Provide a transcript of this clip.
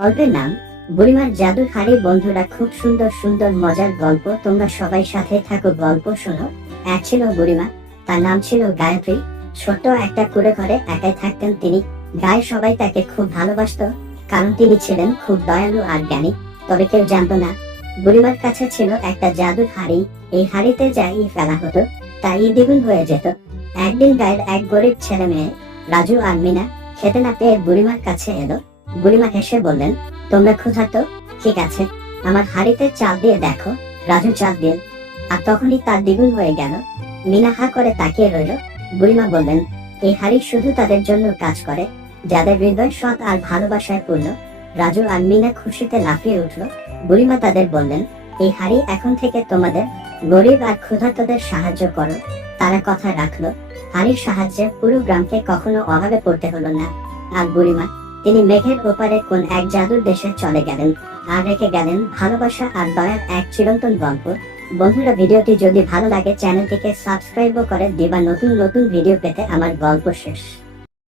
গল্পের নাম, বুড়িমার জাদুর হাড়ি বন্ধুরা খুব সুন্দর সুন্দর মজার গল্প, তোমরা সবাই সাথে থাকো, গল্প শোনো। এক ছিল বুড়িমা, তার নাম ছিল গায়ত্রী। ছোট্ট একটা কুড়ে ঘরে একাই থাকতেন তিনি। গায়ে সবাই তাকে খুব ভালোবাসতো, কারণ তিনি ছিলেন খুব দয়ালু আর জ্ঞানী। তবে কেউ জানতো না, বুড়িমার কাছে ছিল একটা জাদুর হাড়ি। এই হাড়িতে যাই ফেলা হতো, তাই দ্বিগুণ হয়ে যেত। একদিন গায়ের এক গরিব ছেলে মেয়ে রাজু আর মিনা, খেতে না পেয়ে বুড়িমার কাছে এলো। বুড়িমা হেসে বললেন, তোমরা ক্ষুধার্ত ঠিক আছে। আমার হাড়িতে চাল দিয়ে দেখো, রাজু চাল দিল আর তখনই তার দ্বিগুণ হয়ে গেল। মিনা হা করে তাকিয়ে রইল। বুড়িমা বললেন, এই হাড়ি শুধু তাদের জন্য কাজ করে। যাদের হৃদয় সৎ আর ভালোবাসায় পূর্ণ, রাজু আর মিনা খুশিতে লাফিয়ে উঠল। বুড়িমা তাদের বললেন, এই হাড়ি এখন থেকে তোমাদের, গরিব আর ক্ষুধার্তদের সাহায্য করো। তারা কথা রাখল। হাড়ির সাহায্যে পুরো গ্রামকে কখনো অভাবে পড়তে হলো না। আর বুড়িমা তিনি মেঘের ওপারে কোন এক জাদুর দেশে চলে গেলেন। আর রেখে গেলেন? ভালোবাসা আর দয়ার এক চিরন্তন গল্প। বন্ধুরা, ভিডিওটি যদি ভালো লাগে, চ্যানেলটিকে সাবস্ক্রাইবও করে দিবা। নতুন নতুন ভিডিও পেতে আমার গল্প শেষ।